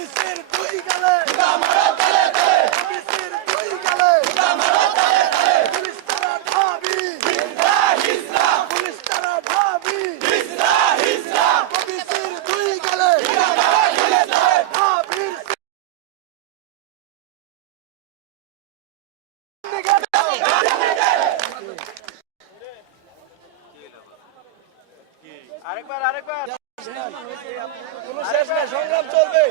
ওবিসির দুই গালে ওবিসির দুই গালে পুলিশ তারা ঢাবি পুলিশ তারা ঢাবি ওবিসির দুই গালে ঢাবির আরেকবার আরেকবার কোনো শেষ নাই সংগ্রাম চলবে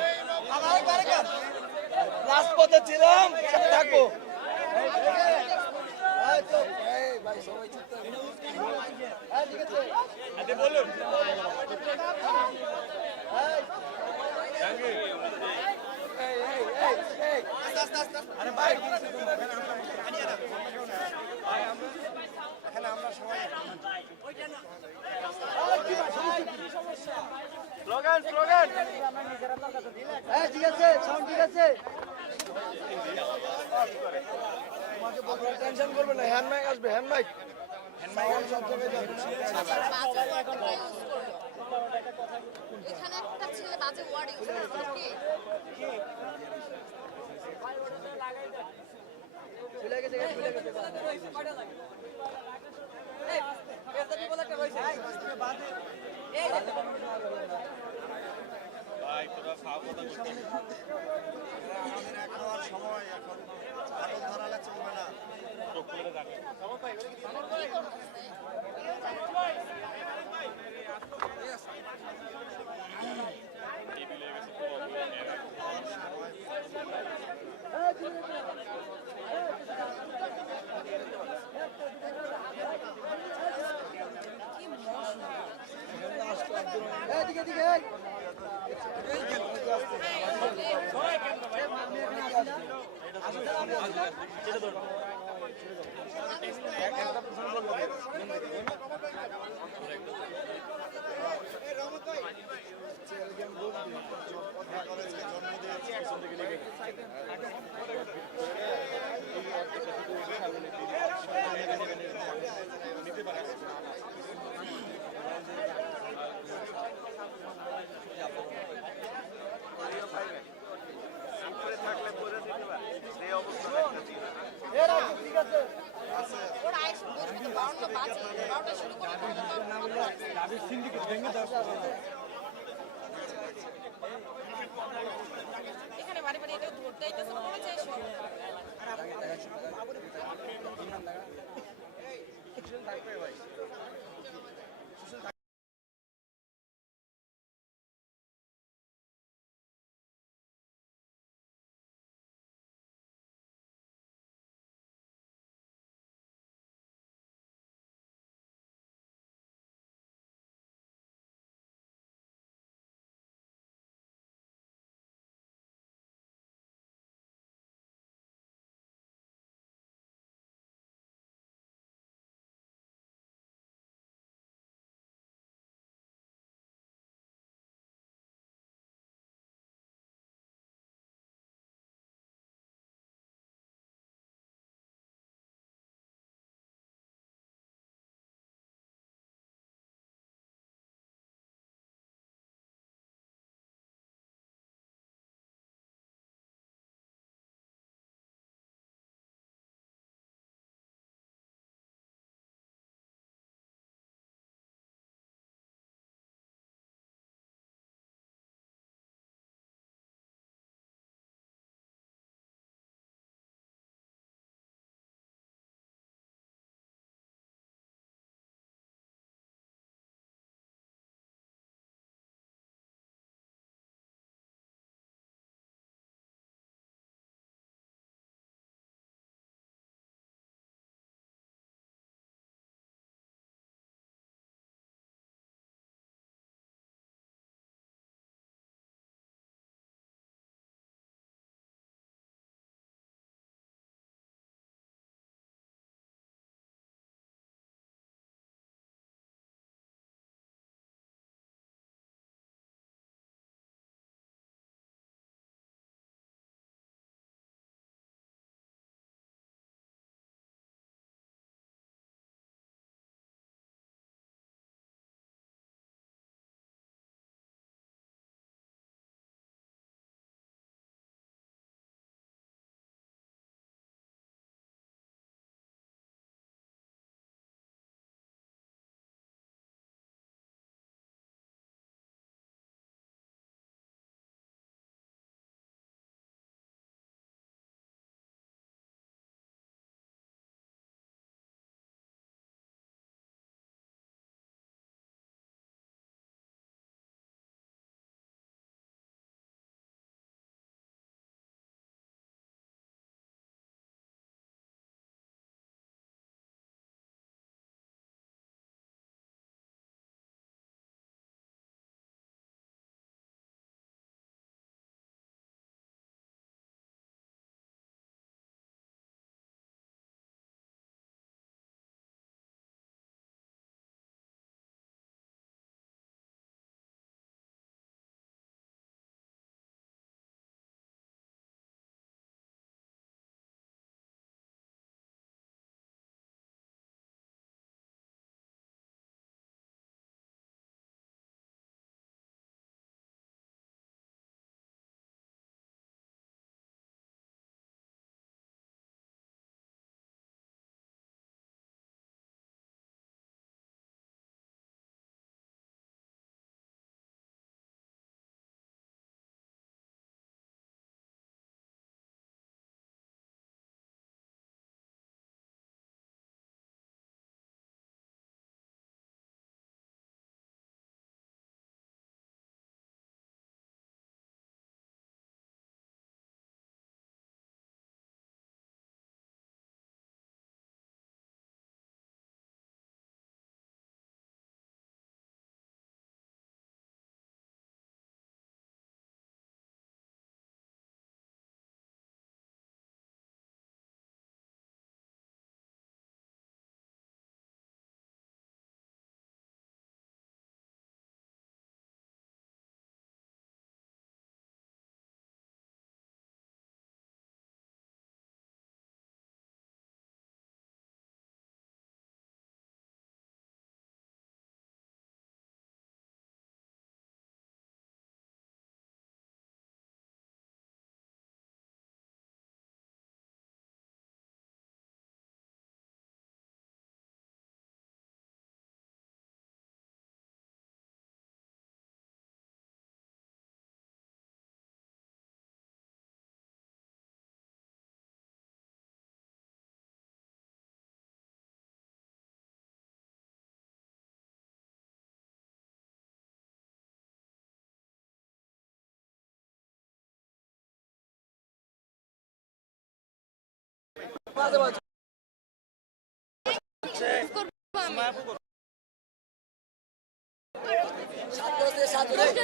রাজপথে ছিলাম থাকব স্লোগান স্লোগান ঠিক আছে সাউন্ড ঠিক আছে টেনশন করবেন না হ্যান্ড মাইক আসবে হ্যান্ড মাইক এখানে একটা ছেলে বাজে ওয়ার্ড ইউজ করে কে চলে গেছে চলে গেছে আমাদের এক সময় এখন ফাটল ধরালে চলবে না কি করতেছে এদিকে এদিকে এই। কলেজকে জন্ম দিয়েছে থাকলে পরে দিতে পারে এই অবস্থা এ রাখো, ঠিক আছে ওরা আইসে বুঝবে তো বাউন্ন বাজে বারোটা শুরু করে এখানে বাড়ি বাড়ি এটা ধরতে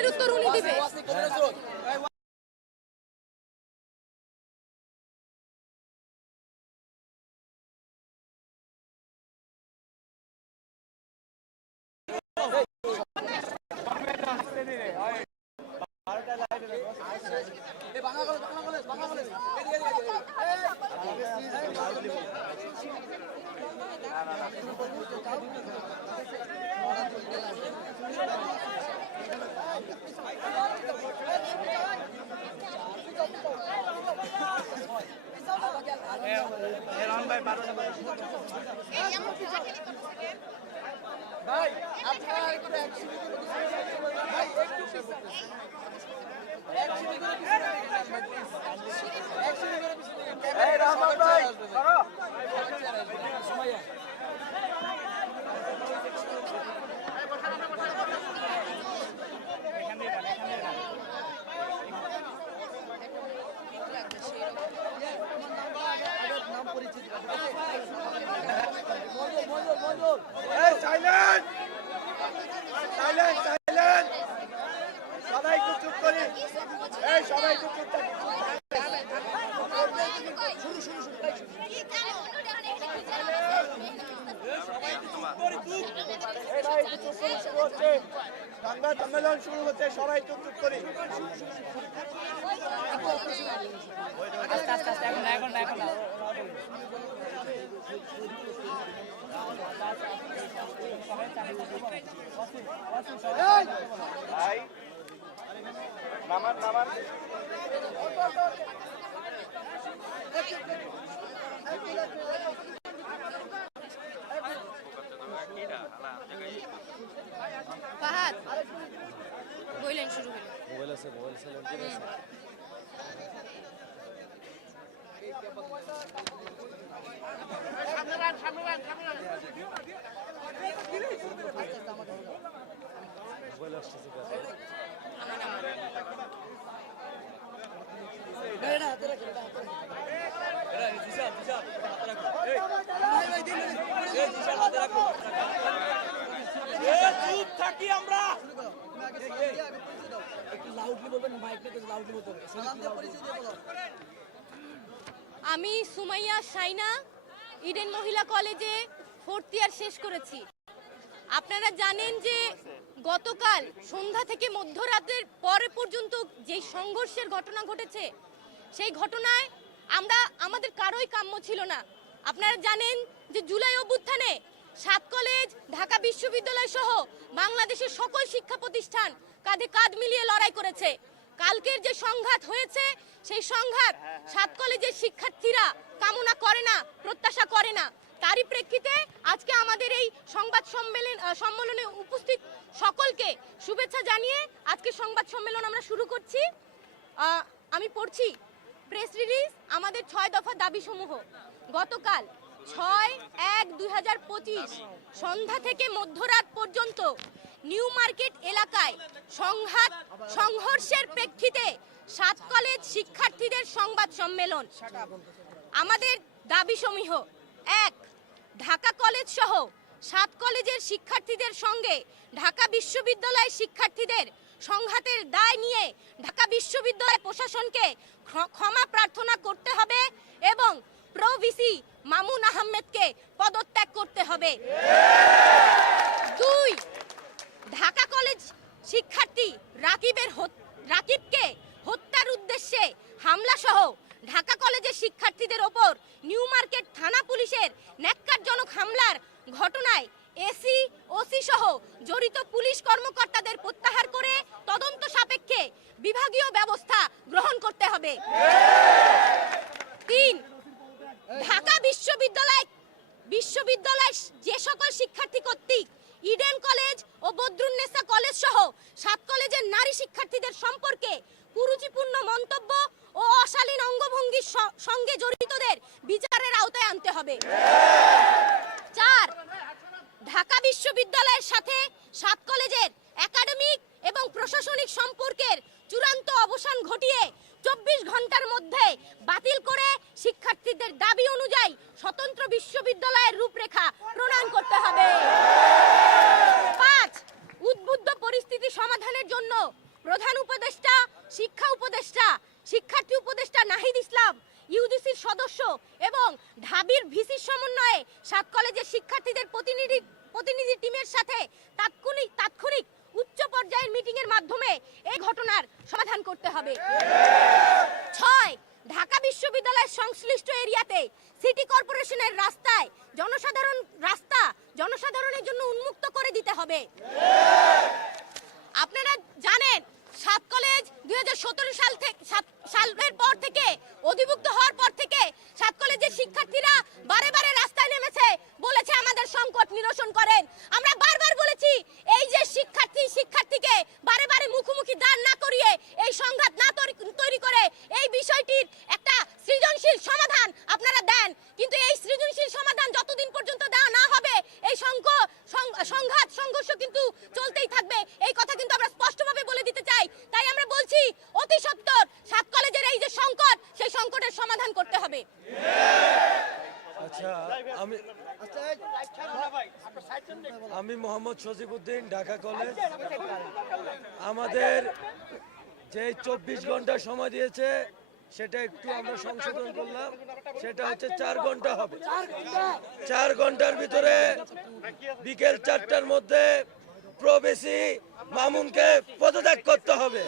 উত্তর উনি দিবে এই এমন ঝাঁকালি করতেছে। ভাই আপনারা একটু। ভাই একটু। এই রহমান ভাই করো সুমাইয়া। আগের নাম পরিচিতি মঞ্জুর মঞ্জুর মঞ্জুর এই সাইলেন্ট সাইলেন্ট সাইলেন্ট সবাই একটু চুপ করি এই সবাই একটু চুপ থাকি শুরু শুরু শুরু কি কারণে অন্যটা অনেক কিছু জানা এই ভাই একটু চুপ করে শুরু হচ্ছে সংবাদ সম্মেলন শুরু হচ্ছে সবাই একটু চুপ করি ভাই নামান নামান ফাহাদ বইলেন শুরু হলো মোবাইল আছে মোবাইল সাইলেন্ট করে আছে। মোবাইল আমি সুমাইয়া সাইনা, ইডেন মহিলা কলেজে ফোর্থ ইয়ার শেষ করেছি। আপনারা জানেন যে গতকাল সন্ধ্যা থেকে মধ্যরাতের পরে পর্যন্ত যে সংঘর্ষের ঘটনা ঘটেছে, সেই ঘটনায় আমরা, আমাদের কারোই কাম্য ছিল না। আপনারা জানেন যে জুলাই অভ্যুত্থানে সাত কলেজ, ঢাকা বিশ্ববিদ্যালয় সহ বাংলাদেশের সকল শিক্ষা প্রতিষ্ঠান কাঁধে কাঁধ মিলিয়ে লড়াই করেছে। কালকের যে সংঘাত হয়েছে, সেই সংঘাত সাত কলেজের শিক্ষার্থীরা কামনা করে না, প্রত্যাশা করে না। তারই প্রেক্ষিতে আজকে আমাদের এই সংবাদ সম্মেলন সম্মেলনে উপস্থিত সকলকে শুভেচ্ছা জানিয়ে আজকে সংবাদ সম্মেলন আমরা শুরু করছি। আমি পড়ছি প্রেস রিলিজ আমাদের ছয় দফা দাবিসমূহ। গতকাল ছয় এক দুই হাজার পঁচিশ সন্ধ্যা থেকে মধ্যরাত পর্যন্ত নিউ মার্কেট এলাকায় সংঘাত, সংঘর্ষের প্রেক্ষিতে সাত কলেজ শিক্ষার্থীদের সংবাদ সম্মেলন। আমাদের দাবি সমূহ এক, ঢাকা কলেজ সহ সাত কলেজের শিক্ষার্থীদের সঙ্গে ঢাকা বিশ্ববিদ্যালয়ের শিক্ষার্থীদের সংঘাতের দায় নিয়ে ঢাকা বিশ্ববিদ্যালয় প্রশাসনকে ক্ষমা প্রার্থনা করতে হবে এবং প্রো ভিসি মামুন আহমেদকে পদত্যাগ করতে হবে। দুই, ঢাকা কলেজ শিক্ষার্থী রাকিবের রাকিবকে হত্যার উদ্দেশ্যে হামলা সহ ঢাকা কলেজের শিক্ষার্থীদের ওপর নিউ মার্কেট থানা পুলিশের ন্যাক্কারজনক হামলার ঘটনায় এসি, ওসি সহ জড়িত পুলিশ কর্মকর্তাদের প্রত্যাহার করে বিভাগীয় ব্যবস্থা গ্রহণ করতে হবে। তিন, ঢাকা বিশ্ববিদ্যালয়, বিশ্ববিদ্যালয়ের যে সকল শিক্ষার্থী কর্তৃক ইডেন কলেজ ও বদরুন্নেসা কলেজ সহ সাত কলেজের নারী শিক্ষার্থীদের সম্পর্কে কুরুচিপূর্ণ মন্তব্য ও অশালীন অঙ্গভঙ্গির সঙ্গে জড়িতদের বিচারের আওতায় আনতে হবে। চার, ঢাকা বিশ্ববিদ্যালয়ের সাথে সাত কলেজের একাডেমিক এবং প্রশাসনিক সম্পর্কের চূড়ান্ত অবসান ঘটিয়ে চব্বিশ ঘণ্টার মধ্যে বাতিল করে শিক্ষার্থীদের দাবি অনুযায়ী স্বতন্ত্র বিশ্ববিদ্যালয়ের রূপরেখা প্রণয়ন করতে হবে। পাঁচ, উদ্বুদ্ধ পরিস্থিতি সমাধানের জন্য প্রধান উপদেষ্টা, শিক্ষা উপদেষ্টা, শিক্ষার্থী উপদেষ্টা নাহিদ ইসলাম, ইউজিসির সদস্য এবং ঢাবির ভিসির সমন্বয়ে সাত কলেজের শিক্ষার্থীদের প্রতিনিধি প্রতিনিধি টিমের সাথে তাৎক্ষণিক তাৎক্ষণিক পর্যায়ের মিটিং এর মাধ্যমে এই ঘটনার সমাধান করতে হবে। ছয়, ঢাকা বিশ্ববিদ্যালয়ের সংশ্লিষ্ট এরিয়াতে সিটি কর্পোরেশনের রাস্তায় জনসাধারণ, রাস্তা জনসাধারণের জন্য উন্মুক্ত করে দিতে হবে। আপনারা জানেন সাত কলেজ দুই হাজার সতেরো সাল থেকে সালের পর থেকে অধিভুক্ত হওয়ার পর থেকে সাত কলেজের শিক্ষার্থীরা বারে বারে রাস্তায় নেমেছে বলেছে আমাদের সংকট নিরসন করেন। আমরা বারবার বলেছি, এই যে শিক্ষার্থী, শিক্ষার্থীকে বারে বারে মুখোমুখি দাঁড় না করিয়ে এই সংঘাত না তৈরি করে এই বিষয়টির একটা সৃজনশীল সমাধান আপনারা দেন। কিন্তু এই সৃজনশীল সমাধান যতদিন পর্যন্ত দেওয়া না হবে এই সংঘ সং- সংঘাত সংঘর্ষ কিন্তু চলতেই থাকবে এই কথা কিন্তু আমরা স্পষ্টভাবে বলে দিতে চাই তাই আমরা বলছি অতি সত্বর সাত কলেজের এই যে সংকট সেই সংকটের সমাধান করতে হবে আচ্ছা আমি আমি মোহাম্মদ সজিবুদ্দিন ঢাকা কলেজ। আমাদের যে চব্বিশ ঘণ্টা সময় দিয়েছে, সেটা একটু আমরা সংশোধন করলাম। সেটা হচ্ছে চার ঘণ্টা হবে। চার ঘণ্টার ভিতরে বিকেল চারটার মধ্যে প্রবেশী মামুনকে পদত্যাগ করতে হবে।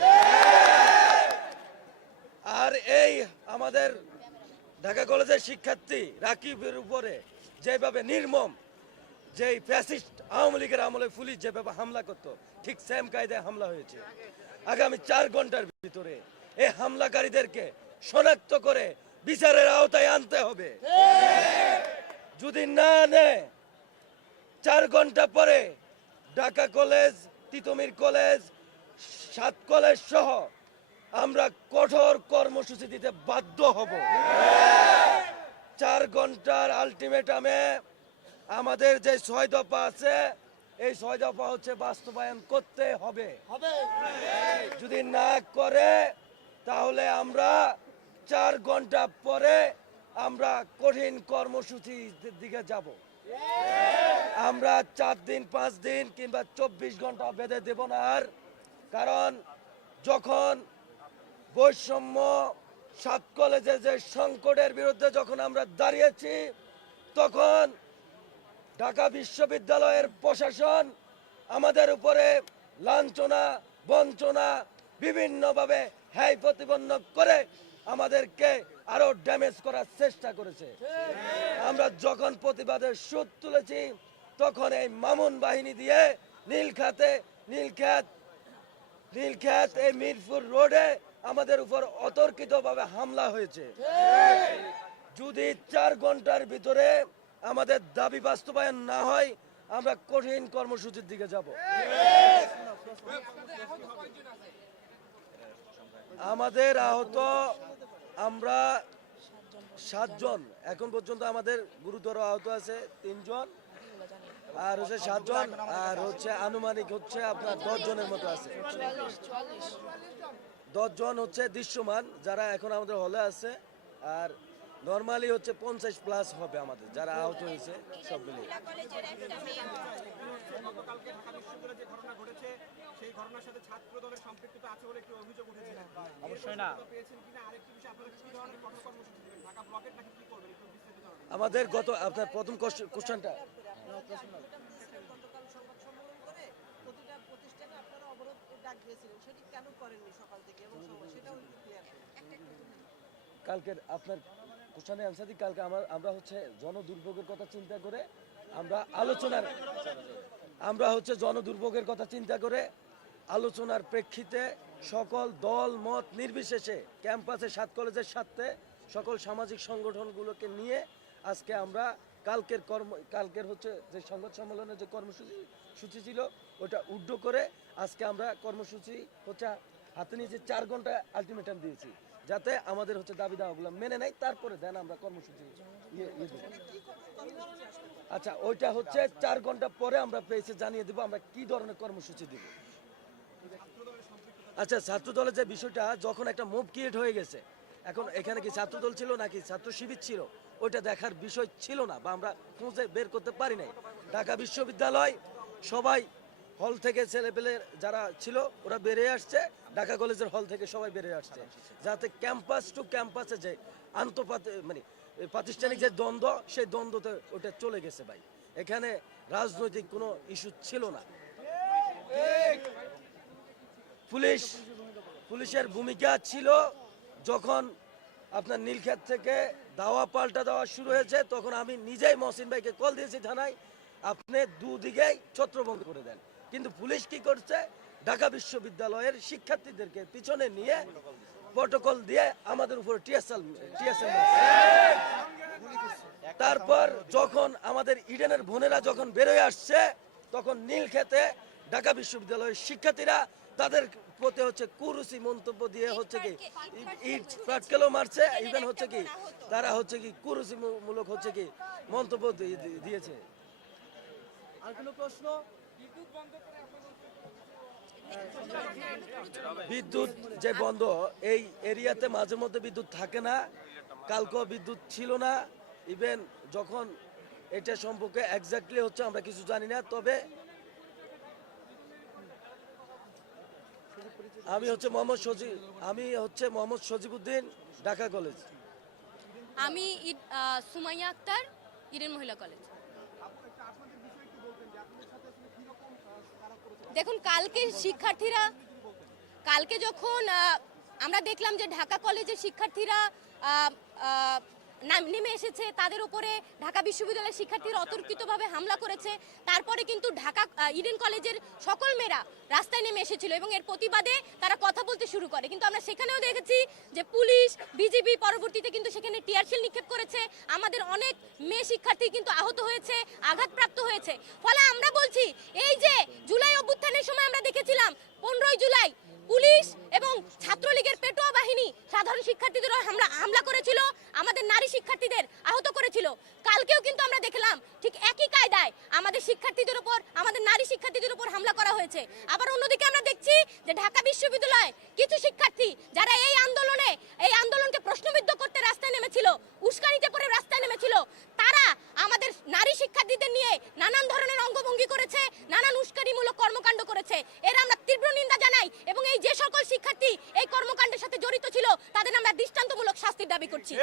আর এই আমাদের ঢাকা কলেজের শিক্ষার্থী রাকিবের উপরে যেভাবে নির্মম যেই ফ্যাসিস্ট আওয়ামী লীগের আমলে পুলিশ যেভাবে হামলা করতো, ঠিক সেম কায়দায় হামলা হয়েছে। আগামী চার ঘণ্টার ভিতরে এই হামলাকারীদেরকে শনাক্ত করে বিচারের আওতায় আনতে হবে। যদি না নেয়, চার ঘণ্টা পরে ঢাকা কলেজ, তিতুমির কলেজ, সাত কলেজ সহ আমরা কঠোর কর্মসূচি দিতে বাধ্য হব। চার ঘণ্টার আলটিমেটামে আমাদের যে ছয় দফা আছে এই ছয় দফা হচ্ছে বাস্তবায়ন করতে হবে। যদি না করে তাহলে আমরা চার ঘণ্টা পরে আমরা কঠিন কর্মসূচির দিকে যাব। আমরা চার দিন পাঁচ দিন কিংবা চব্বিশ ঘণ্টা বেঁধে দেব না আর। কারণ যখন বৈষম্য সাত কলেজে যে সংকটের বিরুদ্ধে যখন আমরা দাঁড়িয়েছি তখন ঢাকা বিশ্ববিদ্যালয়ের প্রশাসন আমাদের উপরে লাঞ্ছনা বঞ্চনা বিভিন্নভাবে হ্যায় প্রতিপন্ন করে আমাদেরকে আরও ড্যামেজ করার চেষ্টা করেছে। আমরা যখন প্রতিবাদের সুদ তুলেছি তখন এই মামুন বাহিনী দিয়ে নীলখাতে নীলখ্যাত নীলখ্যাত এই মিরপুর রোডে আমাদের উপর অতর্কিতভাবে হামলা হয়েছে। যদি চার ঘণ্টার ভিতরে আমাদের দাবি বাস্তবায়ন না হয়, আমরা কঠিন কর্মসূচির দিকে যাব। আমাদের আহত, আমরা সাতজন, এখন পর্যন্ত আমাদের গুরুতর আহত আছে তিনজন, আর হচ্ছে সাতজন, আর হচ্ছে আনুমানিক হচ্ছে আপনার দশ জনের মতো আছে। দশ জন হচ্ছে দৃশ্যমান, যারা এখন আমাদের হলে আছে, আর নর্মালি হচ্ছে পঞ্চাশ প্লাস হবে আমাদের যারা আহত হয়েছে সব মিলিয়ে জানাবেন আমাদের গত আপনার প্রথম কোশ্চেনটা কালকের আপনার অ্যান্সার দিই কালকে আমার, আমরা হচ্ছে জনদুর্ভোগের কথা চিন্তা করে আমরা আলোচনার আমরা হচ্ছে জনদুর্ভোগের কথা চিন্তা করে আলোচনার প্রেক্ষিতে সকল দল, মত নির্বিশেষে ক্যাম্পাসে, সাত কলেজের সাথে সকল সামাজিক সংগঠনগুলোকে নিয়ে আজকে আমরা কালকের কর্ম কালকের হচ্ছে যে সংবাদ সম্মেলনের যে কর্মসূচি সূচি ছিল, ওটা উড্ড করে আজকে আমরা কর্মসূচি হচ্ছে হাতে নিয়ে যে চার ঘণ্টা আলটিমেটাম দিয়েছি। যাতে আমাদের হচ্ছে দাবি দাওয়াগুলো মেনে নেয়, তারপরে দেন আমরা কর্মসূচি আচ্ছা ওইটা হচ্ছে চার ঘণ্টা পরে আমরা পেয়েছে, জানিয়ে দেবো আমরা কি ধরনের কর্মসূচি দেব। আচ্ছা ছাত্র দলের যে বিষয়টা, যখন একটা মুভ ক্রিয়েট হয়ে গেছে, এখন এখানে কি ছাত্রদল ছিল নাকি ছাত্র শিবির ছিল, ওইটা দেখার বিষয় ছিল না বা আমরা খুঁজে বের করতে পারি নাই। ঢাকা বিশ্ববিদ্যালয় সবাই হল থেকে ছেলেপেলে যারা ছিল, ওরা বেরিয়ে আসছে। ঢাকা কলেজের হল থেকে সবাই বেরিয়ে আসছে। যাতে ক্যাম্পাস টু ক্যাম্পাসে যে আন্তঃপাত মানে প্রাতিষ্ঠানিক যে দ্বন্দ্ব, সেই দ্বন্দ্বতে ওটা চলে গেছে ভাই। এখানে রাজনৈতিক কোনো ইস্যু ছিল না। পুলিশ, পুলিশের ভূমিকা ছিল যখন আপনার নীলক্ষেত থেকে দাওয়া পাল্টা দেওয়া শুরু হয়েছে, তখন আমি নিজেই মহসিন ভাইকে কল দিয়েছি থানায়, আপনি দুদিকেই ছত্রভঙ্গ করে দেন। কিন্তু পুলিশ কি করছে? ঢাকা বিশ্ববিদ্যালয়ের শিক্ষার্থীদেরকে পিছনে নিয়ে প্রটোকল দিয়ে আমাদের উপর টিএসএল টিএসএল তারপর যখন আমাদের ইডেনের বোনেরা যখন বেরোয় আসছে, তখন নীলক্ষেতে ঢাকা বিশ্ববিদ্যালয়ের শিক্ষার্থীরা তাদের প্রতি হচ্ছে কুরুচি মন্তব্য দিয়ে হচ্ছে কি, ইট পাটকেলও মারছে ইভেন হচ্ছে কি, তারা হচ্ছে কি কুরুচি মূ- মূলক হচ্ছে কি মন্তব্য দিয়ে- দিয়ে- দিয়েছে। আর কোনো প্রশ্ন? বিদ্যুৎ যে বন্ধ, এই এরিয়াতে মাঝে মধ্যে বিদ্যুৎ থাকে না। কালকেও বিদ্যুৎ ছিল না। ইভেন যখন এটা সম্পর্কে এক্স্যাক্টলি হচ্ছে, আমরা কিছু জানি না। তবে আমি হচ্ছে মোহাম্মদ সজি আমি হচ্ছে মোহাম্মদ সজিবুদ্দিন ঢাকা কলেজ। আমি সুমাইয়া আক্তার, ইডেন মহিলা কলেজ। দেখুন কালকে শিক্ষার্থীরা কালকে যখন আমরা দেখলাম যে ঢাকা কলেজের শিক্ষার্থীরা নাম- নেমে এসেছে তাদের উপরে ঢাকা বিশ্ববিদ্যালয়ের শিক্ষার্থীরা অতর্কিতভাবে হামলা করেছে। তারপরে কিন্তু ঢাকা ইডেন কলেজের সকল মেয়েরা রাস্তায় নেমে এসেছিল এবং এর প্রতিবাদে তারা কথা বলতে শুরু করে। কিন্তু আমরা সেখানেও দেখেছি যে পুলিশ বিজিবি পরবর্তীতে কিন্তু সেখানে টিয়ারশেল নিক্ষেপ করেছে। আমাদের অনেক মেয়ে শিক্ষার্থী কিন্তু আহত হয়েছে আঘাতপ্রাপ্ত হয়েছে। ফলে আমরা বলছি এই যে জুলাই অভ্যুত্থানের সময় আমরা দেখেছিলাম পনেরোই জুলাই পুলিশ এবং ছাত্রলীগের পেটোয়া বাহিনী সাধারণ শিক্ষার্থীদের হামলা হামলা করেছিল, আমাদের নারী শিক্ষার্থীদের আহত করেছিল। কালকেও কিন্তু আমরা দেখলাম ঠিক একই কায়দায় আমাদের শিক্ষার্থীদের উপর আমাদের নারী শিক্ষার্থীদের উপর হামলা করা হয়েছে। আবার অন্যদিকে আমরা দেখছি যে ঢাকা বিশ্ববিদ্যালয় কিছু শিক্ষার্থী যারা এই আন্দোলনে এই আন্দোলনকে প্রশ্নবিদ্ধ করতে রাস্তায় নেমেছিল, উস্কানিতে পড়ে রাস্তায় নেমেছিল, তারা আমাদের নারী শিক্ষার্থীদের নিয়ে নানান ধরনের অঙ্গভঙ্গি করেছে, নানান উস্কানিমূলক কর্মকাণ্ড করেছে। এর আমরা তীব্র নিন্দা জানাই এবং এই যে সকল শিক্ষার্থী এই কর্মকাণ্ডের সাথে জড়িত ছিল, তাদের আমরা দৃষ্টান্তমূলক শাস্তির দাবি করছি।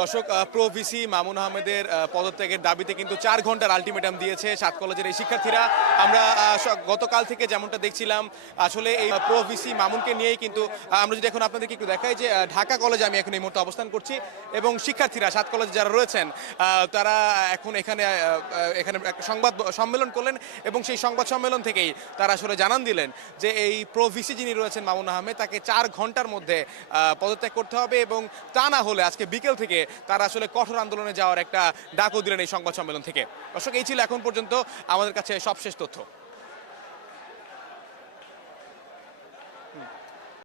দর্শক প্রো ভিসি মামুন আহমেদের পদত্যাগের দাবিতে কিন্তু চার ঘণ্টার আলটিমেটাম দিয়েছে সাত কলেজের এই শিক্ষার্থীরা। আমরা গতকাল থেকে যেমনটা দেখছিলাম, আসলে এই প্রো ভিসি মামুনকে নিয়েই কিন্তু আমরা যদি এখন আপনাদেরকে একটু দেখাই যে ঢাকা কলেজে আমি এখন এই মুহূর্তে অবস্থান করছি এবং শিক্ষার্থীরা, সাত কলেজে যারা রয়েছেন তারা এখন এখানে এখানে একটা সংবাদ সম্মেলন করলেন এবং সেই সংবাদ সম্মেলন থেকেই তারা আসলে জানান দিলেন যে এই প্রো ভিসি যিনি রয়েছেন মামুন আহমেদ, তাকে চার ঘণ্টার মধ্যে পদত্যাগ করতে হবে এবং তা না হলে আজকে বিকেল থেকে তারা আসলে কঠোর আন্দোলনে যাওয়ার একটা ডাকও দিলেন এই সংবাদ সম্মেলন থেকে। দর্শক, এই ছিল এখন পর্যন্ত আমাদের কাছে সবশেষ তথ্য। minuto.